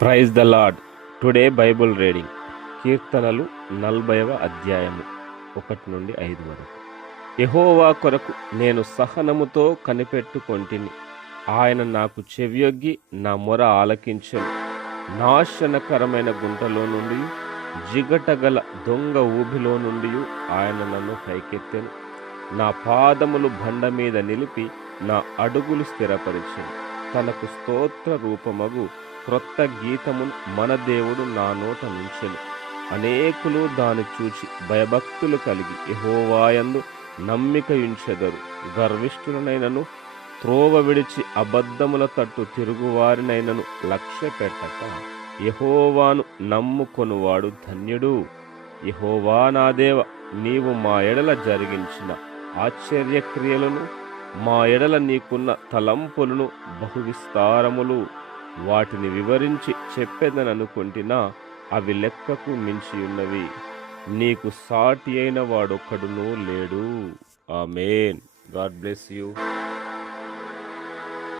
Praise the Lord. Today Bible reading కీర్తనలు 40వ అధ్యాయము 1 నుండి 5 వరకు. యెహోవా కొరకు నేను సహనముతో కనిపెట్టుకొంటిని. ఆయన నాకు చెవియొగ్గి నా మొర ఆలకించెను. నాశనకరమైన గుంటలో నుండి జిగటగల దొంగ ఊబిలో నుండి ఆయన నన్ను పైకెత్తెను. నా పాదములు బండ మీద నిలిపి నా అడుగులు స్థిరపరిచెను. తనకు స్తోత్ర రూపమగు క్రొత్త గీతమును మన దేవుడు నా నోట నుంచెను. అనేకులు దాని చూచి భయభక్తులు కలిగి యెహోవాయందు నమ్మికయుంచెదరు. గర్విష్ఠులనైనను త్రోవ విడిచి అబద్ధముల తట్టు తిరుగువారినైనను లక్ష్య పెట్టక యెహోవాను నమ్ముకొనువాడు ధన్యుడు. యెహోవా నా దేవ, నీవు మా ఎడల జరిగించిన ఆశ్చర్యక్రియలను, మా ఎడల నీకున్న తలంపులను బహువిస్తారములు. వాటిని వివరించి చెప్పెదననుకొంటినా అవి లెక్కకు మించియున్నవి. నీకు సాటి అయిన వాడొక్కడునూ లేడు. ఆమేన్. God bless you.